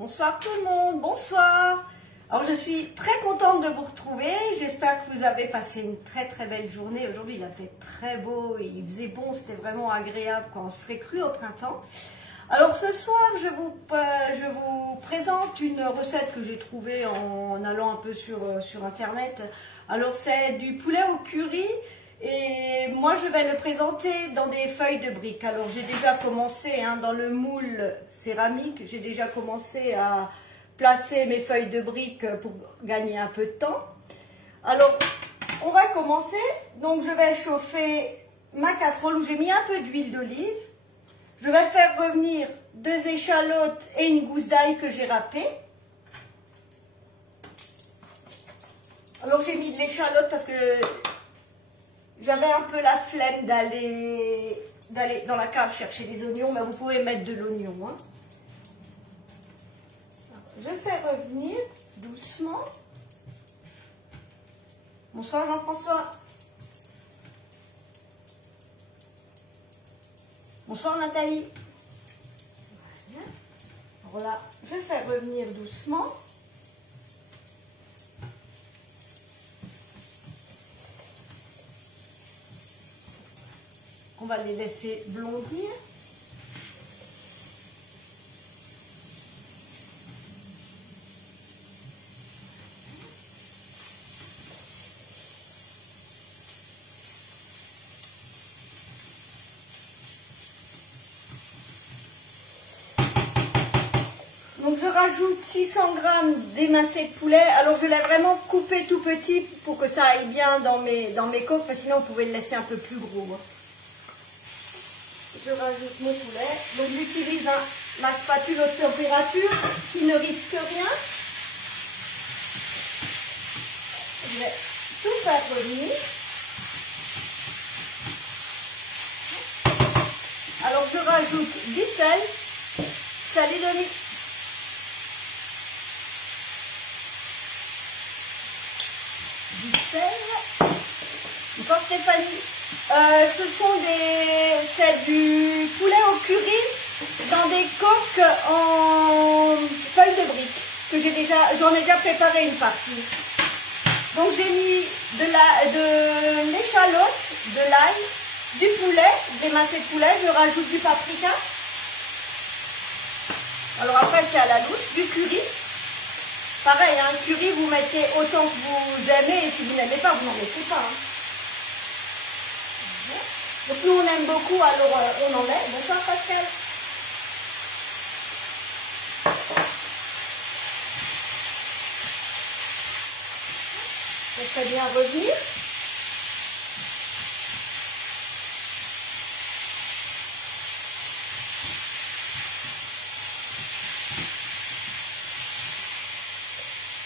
Bonsoir tout le monde, bonsoir. Alors je suis très contente de vous retrouver, j'espère que vous avez passé une très belle journée. Aujourd'hui il a fait très beau et il faisait bon, c'était vraiment agréable quand on serait cru au printemps. Alors ce soir je vous présente une recette que j'ai trouvée en allant un peu sur internet. Alors c'est du poulet au curry. Et moi, je vais le présenter dans des feuilles de briques. Alors, j'ai déjà commencé dans le moule céramique. J'ai déjà commencé à placer mes feuilles de briques pour gagner un peu de temps. Alors, on va commencer. Donc, je vais chauffer ma casserole où j'ai mis un peu d'huile d'olive. Je vais faire revenir 2 échalotes et une gousse d'ail que j'ai râpée. Alors, j'ai mis de l'échalote parce que j'avais un peu la flemme d'aller dans la cave chercher des oignons, mais vous pouvez mettre de l'oignon. Je fais revenir doucement. Bonsoir Jean-François. Bonsoir Nathalie. Alors là, je fais revenir doucement. On va les laisser blondir. Donc je rajoute 600 g d'émincé de poulet. Alors je l'ai vraiment coupé tout petit pour que ça aille bien dans mes coques, parce que sinon on pouvait le laisser un peu plus gros. Je rajoute mon poulet. Donc j'utilise ma spatule haute température qui ne risque rien. Je vais tout faire revenir. Alors je rajoute du sel et demi. Du sel. Bonsoir Stéphanie. C'est du poulet au curry dans des coques en feuilles de briques que j'en ai déjà préparé une partie. Donc j'ai mis de l'échalote, de l'ail, du poulet, des émincés de poulet. Je rajoute du paprika. Alors après c'est à la louche, du curry. Pareil, curry vous mettez autant que vous aimez et si vous n'aimez pas, vous n'en mettez pas. Donc nous on aime beaucoup, alors on en met. Bonsoir Pascal. On fait bien revenir.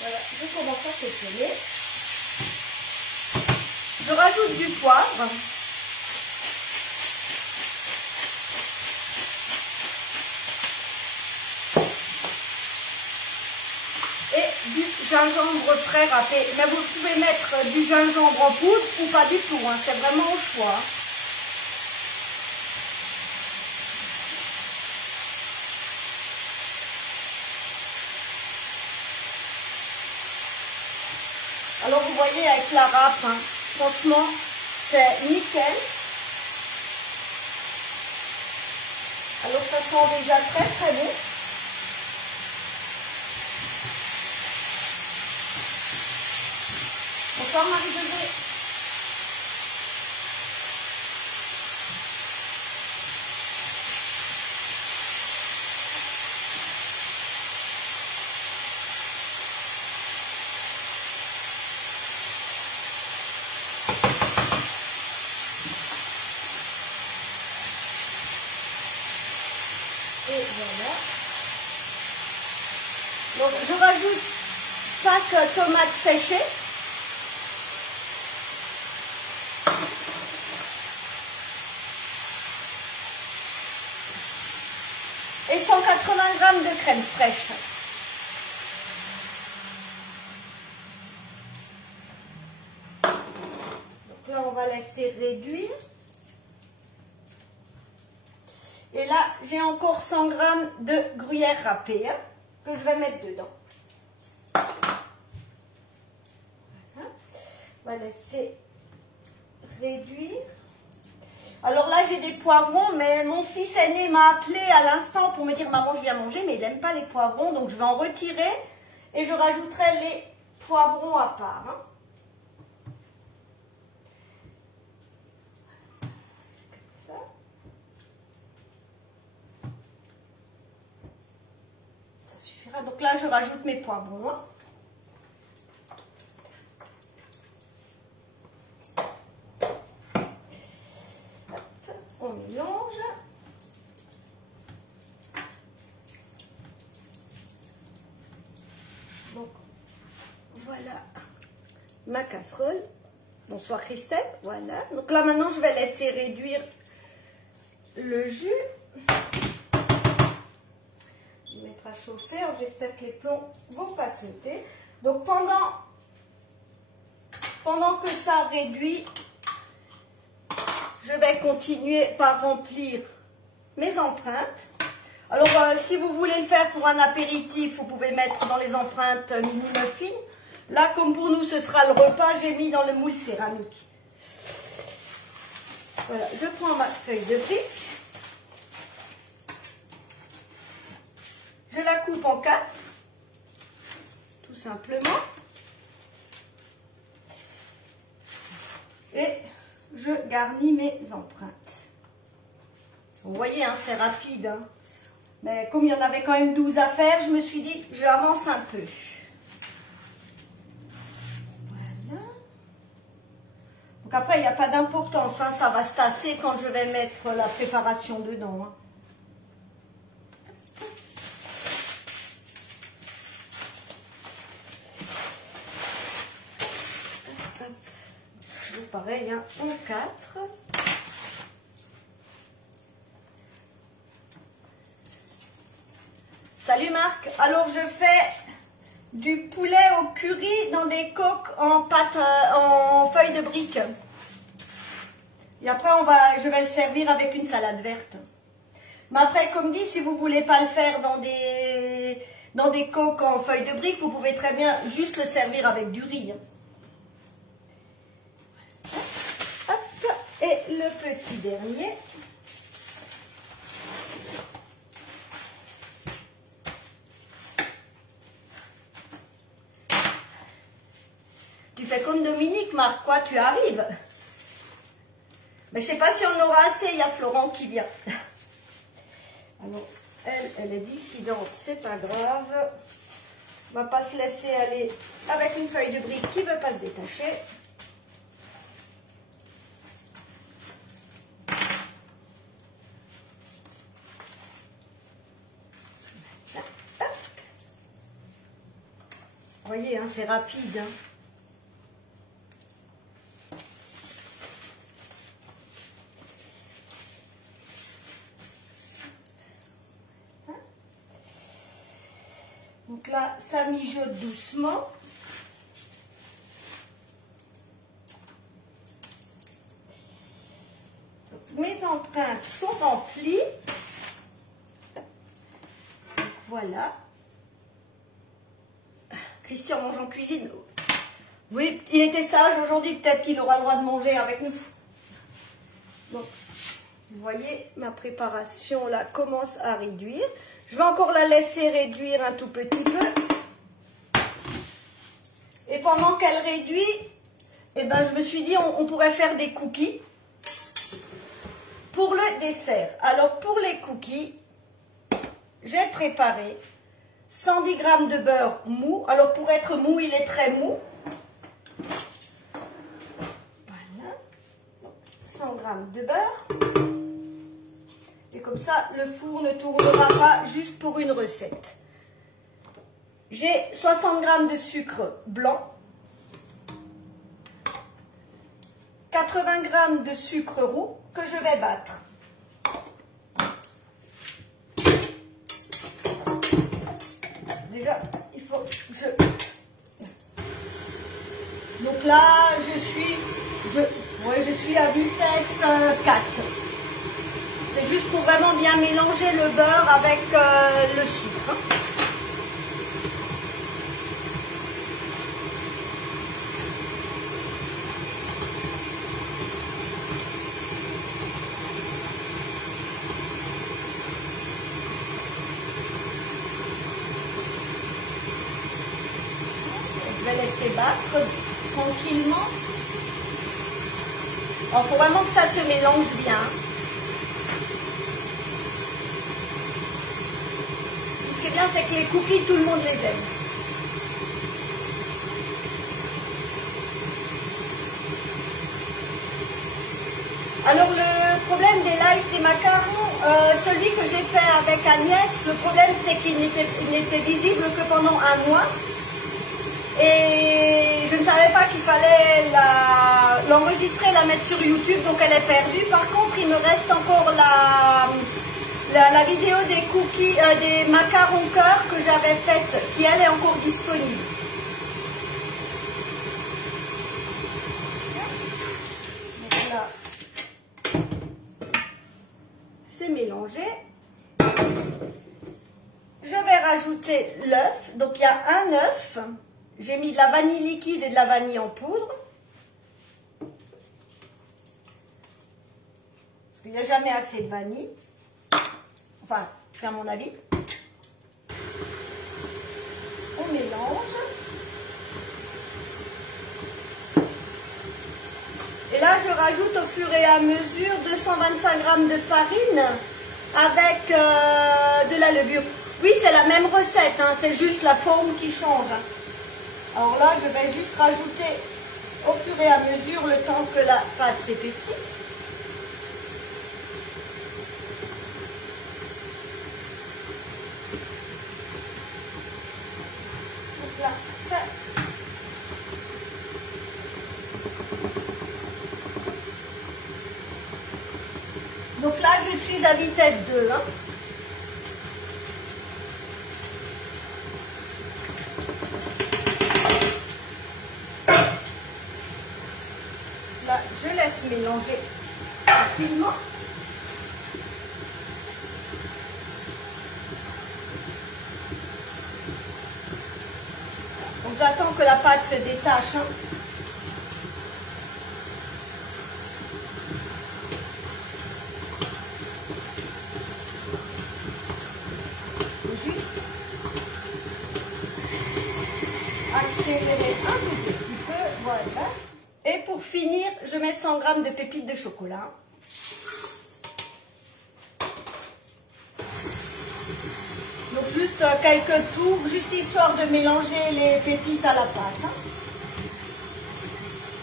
Voilà, je commence à sauter. Je rajoute du poivre. Du gingembre frais râpé, mais vous pouvez mettre du gingembre en poudre ou pas du tout, c'est vraiment au choix. Alors vous voyez avec la râpe, franchement c'est nickel. Alors ça sent déjà très bon. Bonsoir Marie-Josée. Et voilà. Donc je rajoute 5 tomates séchées. Et 180 g de crème fraîche. Donc là, on va laisser réduire. Et là, j'ai encore 100 g de gruyère râpée. que je vais mettre dedans. Voilà. On va laisser réduire. Alors là, j'ai des poivrons, mais mon fils aîné m'a appelé à l'instant pour me dire « Maman, je viens manger », mais il n'aime pas les poivrons, donc je vais en retirer et je rajouterai les poivrons à part. Hein. Comme ça. Ça suffira. Donc là, je rajoute mes poivrons. Hein. On mélange. Donc, voilà ma casserole. Bonsoir Christelle. Voilà. Donc là, maintenant, je vais laisser réduire le jus. Je vais mettre à chauffer. J'espère que les plombs ne vont pas sauter. Donc, pendant que ça réduit, je vais continuer par remplir mes empreintes. Alors, si vous voulez le faire pour un apéritif, vous pouvez mettre dans les empreintes mini muffins. Là, comme pour nous, ce sera le repas, j'ai mis dans le moule céramique. Voilà, je prends ma feuille de brique. Je la coupe en 4, tout simplement. Et je garnis mes empreintes. Vous voyez, hein, c'est rapide. Hein. Mais comme il y en avait quand même 12 à faire, je me suis dit, je avance un peu. Voilà. Donc après, il n'y a pas d'importance. Hein, ça va se tasser quand je vais mettre la préparation dedans. Hein. Pareil, hein, en 4. Salut Marc. Alors je fais du poulet au curry dans des coques en pâte, en feuilles de brique. Et après je vais le servir avec une salade verte. Mais après, comme dit, si vous voulez pas le faire dans des coques en feuilles de brique, vous pouvez très bien juste le servir avec du riz. Et le petit dernier, tu fais comme Dominique, Marc, quoi, tu arrives. Mais je ne sais pas si on aura assez, il y a Florent qui vient. Alors, elle est dissidente, c'est pas grave. On ne va pas se laisser aller avec une feuille de brique qui ne veut pas se détacher. Vous voyez, hein, c'est rapide. Hein. Donc là, ça mijote doucement. Donc, mes empreintes sont remplies. Donc, voilà. Christian mange en cuisine. Oui, il était sage aujourd'hui, peut-être qu'il aura le droit de manger avec nous. Donc, vous voyez, ma préparation là commence à réduire. Je vais encore la laisser réduire un tout petit peu. Et pendant qu'elle réduit, eh ben, je me suis dit, on pourrait faire des cookies pour le dessert. Alors, pour les cookies, j'ai préparé 110 g de beurre mou. Alors, pour être mou, il est très mou. Voilà. Donc, 100 g de beurre. Et comme ça, le four ne tournera pas juste pour une recette. J'ai 60 g de sucre blanc. 80 g de sucre roux que je vais battre. Déjà, il faut que je... Donc là, je suis à vitesse 4. C'est juste pour vraiment bien mélanger le beurre avec le sucre. battre tranquillement. Alors, il faut vraiment que ça se mélange bien. Ce qui est bien, c'est que les cookies, tout le monde les aime. Alors, le problème des lives des macarons, celui que j'ai fait avec Agnès, le problème c'est qu'il n'était visible que pendant un mois. Et je ne savais pas qu'il fallait l'enregistrer, la mettre sur YouTube, donc elle est perdue. Par contre, il me reste encore la vidéo des cookies, des macarons cœur que j'avais faite, qui elle est encore disponible. Donc là, c'est mélangé. Je vais rajouter l'œuf. Donc il y a un œuf. J'ai mis de la vanille liquide et de la vanille en poudre. Parce qu'il n'y a jamais assez de vanille. Enfin, c'est à mon avis. On mélange. Et là, je rajoute au fur et à mesure 225 g de farine avec de la levure. Oui, c'est la même recette, hein, c'est juste la forme qui change. Alors là, je vais juste rajouter au fur et à mesure le temps que la pâte s'épaississe. Donc là, ça. Donc là, je suis à vitesse 2. Hein. Là, je laisse mélanger rapidement. Donc j'attends que la pâte se détache. Hein. Juste accélérer un tout petit peu, voilà. Et pour finir, je mets 100 g de pépites de chocolat. Donc juste quelques tours, juste histoire de mélanger les pépites à la pâte. Hein.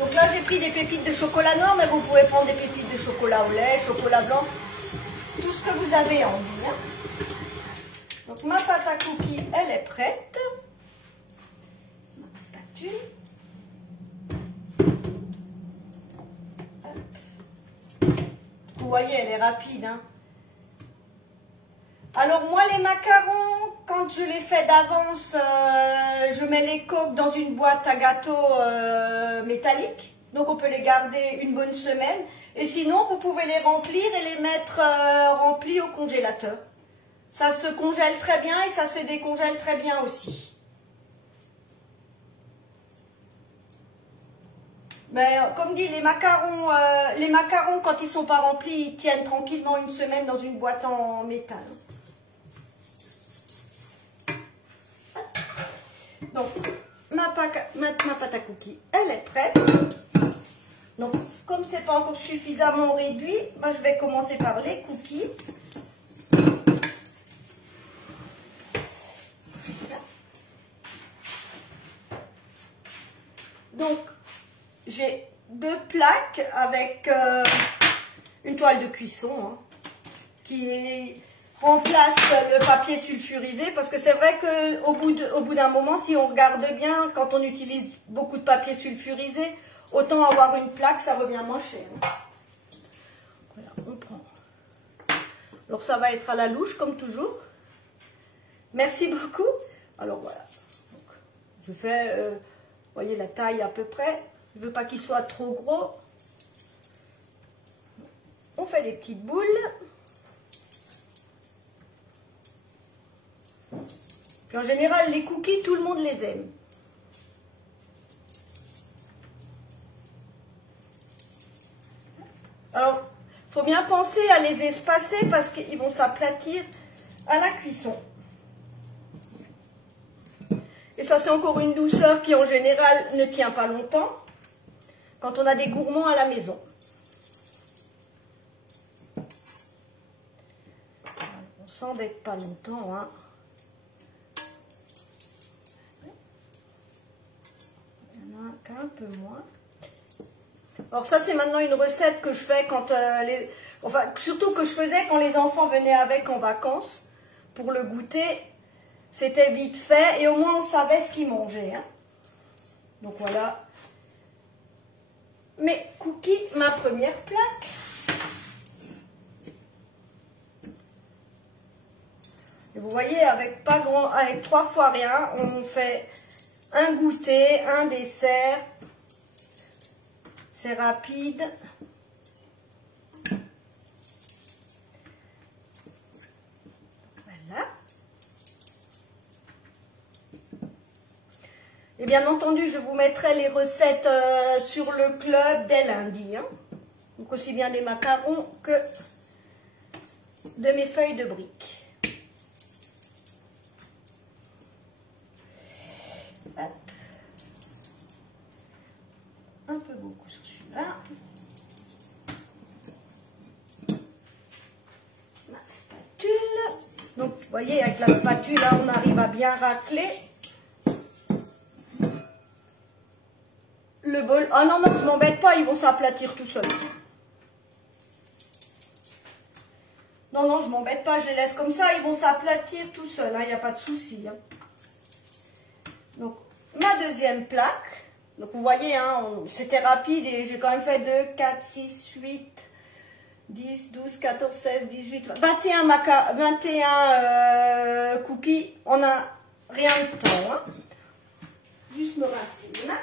Donc là, j'ai pris des pépites de chocolat noir, mais vous pouvez prendre des pépites de chocolat au lait, chocolat blanc, tout ce que vous avez envie. Hein. Donc ma pâte à cookies, elle est prête. Ma spatule. Vous voyez, elle est rapide. Hein. Alors moi, les macarons, quand je les fais d'avance, je mets les coques dans une boîte à gâteaux métallique. Donc on peut les garder une bonne semaine. Et sinon, vous pouvez les remplir et les mettre remplis au congélateur. Ça se congèle très bien et ça se décongèle très bien aussi. Mais comme dit, les macarons, quand ils ne sont pas remplis, ils tiennent tranquillement une semaine dans une boîte en métal. Donc, ma pâte à cookies, elle est prête. Donc, comme ce n'est pas encore suffisamment réduit, ben, je vais commencer par les cookies. Donc, j'ai 2 plaques avec une toile de cuisson hein, qui remplace le papier sulfurisé parce que c'est vrai qu'au bout d'un moment, si on regarde bien, quand on utilise beaucoup de papier sulfurisé, autant avoir une plaque, ça revient moins cher. Voilà, on prend. Alors ça va être à la louche comme toujours. Merci beaucoup. Alors voilà. Donc, je fais, vous voyez la taille à peu près. Je ne veux pas qu'il soit trop gros. On fait des petites boules. Puis en général, les cookies, tout le monde les aime. Alors, il faut bien penser à les espacer parce qu'ils vont s'aplatir à la cuisson. Et ça c'est encore une douceur qui en général ne tient pas longtemps quand on a des gourmands à la maison. On s'embête pas longtemps, hein. Il y en a qu'un peu moins. Alors ça c'est maintenant une recette que je fais quand enfin surtout que je faisais quand les enfants venaient avec en vacances pour le goûter. C'était vite fait et au moins on savait ce qu'ils mangeaient, hein. Donc voilà mes cookies, ma première plaque. Et vous voyez, avec 3 fois rien, on fait un goûter, un dessert. C'est rapide. Voilà. Et bien entendu, je vous mettrai les recettes sur le club dès lundi, hein. Donc aussi bien des macarons que de mes feuilles de briques. Hop. Un peu beaucoup sur celui-là. Ma spatule. Donc vous voyez, avec la spatule, là, on arrive à bien racler. Le bol. Ah non, non, je m'embête pas, ils vont s'aplatir tout seuls. Non, non, je m'embête pas, je les laisse comme ça, ils vont s'aplatir tout seuls, hein, il n'y a pas de souci, hein. Donc, ma deuxième plaque. Donc, vous voyez, hein, c'était rapide et j'ai quand même fait 2, 4, 6, 8, 10, 12, 14, 16, 18, 21 cookies. On n'a rien de temps, hein. Juste me rincer les mains.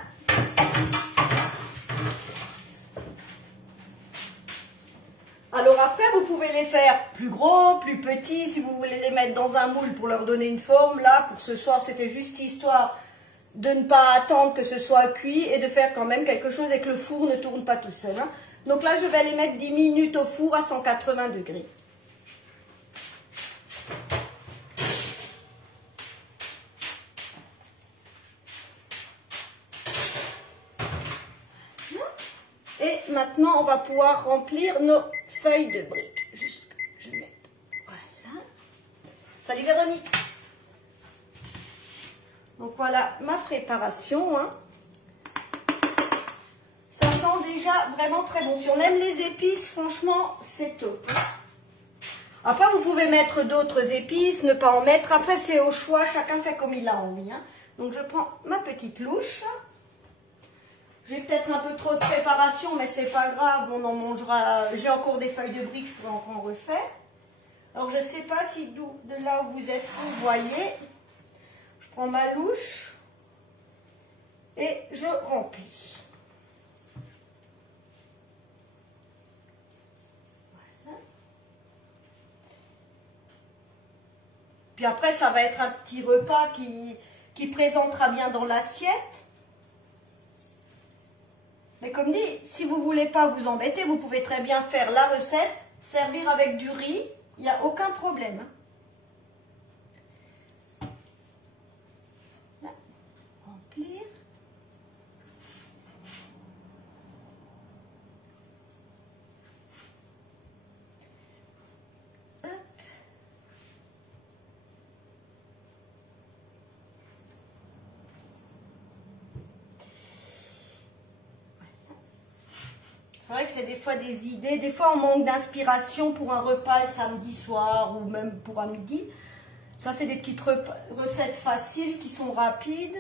Alors après, vous pouvez les faire plus gros, plus petits, si vous voulez les mettre dans un moule pour leur donner une forme. Là, pour ce soir, c'était juste histoire de ne pas attendre que ce soit cuit et de faire quand même quelque chose et que le four ne tourne pas tout seul, hein. Donc là, je vais les mettre 10 minutes au four à 180 degrés. Et maintenant, on va pouvoir remplir nos feuilles de briques. Juste, je vais mettre, voilà. Salut Véronique. Donc voilà ma préparation, hein. Ça sent déjà vraiment très bon. Si on aime les épices, franchement, c'est top. Après, vous pouvez mettre d'autres épices, ne pas en mettre. Après, c'est au choix, chacun fait comme il a envie, hein. Donc je prends ma petite louche. J'ai peut-être un peu trop de préparation, mais c'est pas grave, on en mangera. J'ai encore des feuilles de briques, je pourrais encore en refaire. Alors je ne sais pas si de là où vous êtes, vous voyez. Je prends ma louche et je remplis. Voilà. Puis après, ça va être un petit repas qui présentera bien dans l'assiette. Mais comme dit, si vous ne voulez pas vous embêter, vous pouvez très bien faire la recette, servir avec du riz, il n'y a aucun problème. Là, remplir. Hop. C'est vrai que c'est des fois des idées, des fois on manque d'inspiration pour un repas le samedi soir ou même pour un midi. Ça c'est des petites recettes faciles qui sont rapides,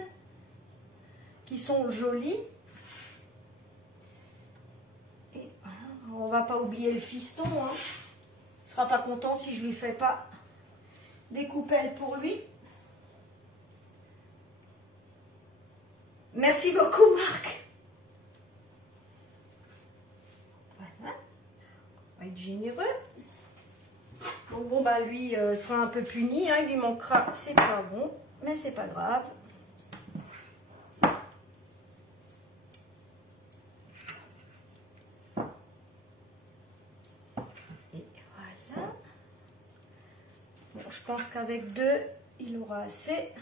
qui sont jolies. Et voilà, on ne va pas oublier le fiston, hein. Il ne sera pas content si je ne lui fais pas des coupelles pour lui. Merci beaucoup Marc. Être généreux. Donc bon bah lui sera un peu puni, hein, il lui manquera, c'est pas bon, mais c'est pas grave. Et voilà. Bon, je pense qu'avec 2, il aura assez.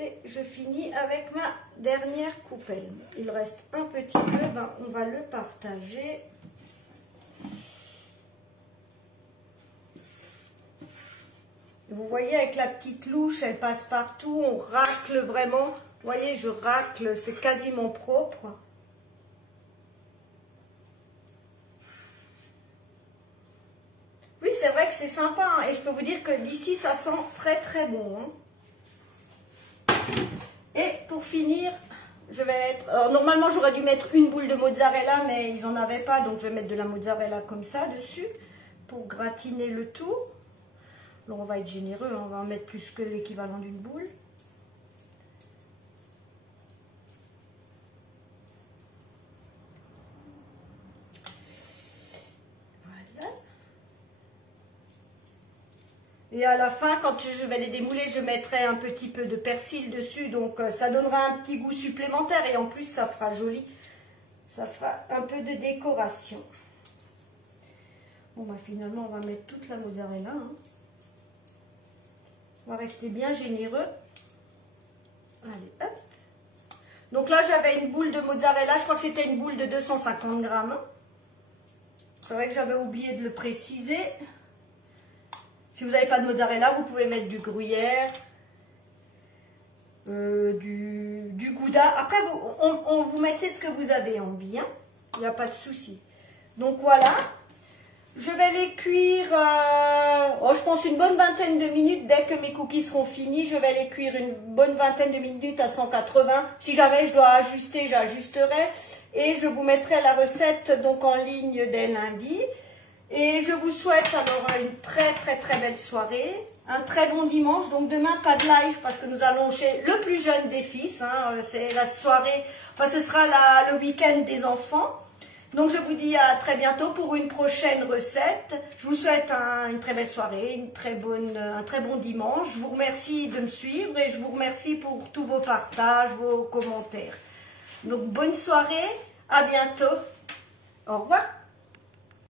Et je finis avec ma dernière coupelle. Il reste un petit peu, ben, on va le partager. Vous voyez, avec la petite louche, elle passe partout, on racle vraiment. Vous voyez, je racle, c'est quasiment propre. Oui, c'est vrai que c'est sympa, hein, et je peux vous dire que d'ici, ça sent très très bon. Hein. Et pour finir, je vais mettre... Alors, normalement, j'aurais dû mettre une boule de mozzarella, mais ils n'en avaient pas, donc je vais mettre de la mozzarella comme ça dessus, pour gratiner le tout. Alors, on va être généreux, hein, on va en mettre plus que l'équivalent d'une boule. Voilà. Et à la fin, quand je vais les démouler, je mettrai un petit peu de persil dessus. Donc, ça donnera un petit goût supplémentaire. Et en plus, ça fera joli. Ça fera un peu de décoration. Bon, bah, finalement, on va mettre toute la mozzarella. Hein. On va rester bien généreux. Allez, hop. Donc là, j'avais une boule de mozzarella. Je crois que c'était une boule de 250 grammes. C'est vrai que j'avais oublié de le préciser. Si vous n'avez pas de mozzarella, vous pouvez mettre du gruyère, du gouda. Après, vous mettez ce que vous avez envie. Hein. Il n'y a pas de souci. Donc voilà. Je vais les cuire, je pense une bonne vingtaine de minutes. Dès que mes cookies seront finis, je vais les cuire une bonne vingtaine de minutes à 180. Si jamais je dois ajuster, j'ajusterai. Et je vous mettrai la recette donc en ligne dès lundi. Et je vous souhaite alors une très belle soirée. Un très bon dimanche. Donc demain, pas de live parce que nous allons chez le plus jeune des fils. Hein, c'est la soirée, enfin ce sera le week-end des enfants. Donc je vous dis à très bientôt pour une prochaine recette. Je vous souhaite une très belle soirée, un très bon dimanche. Je vous remercie de me suivre et je vous remercie pour tous vos partages, vos commentaires. Donc bonne soirée, à bientôt. Au revoir.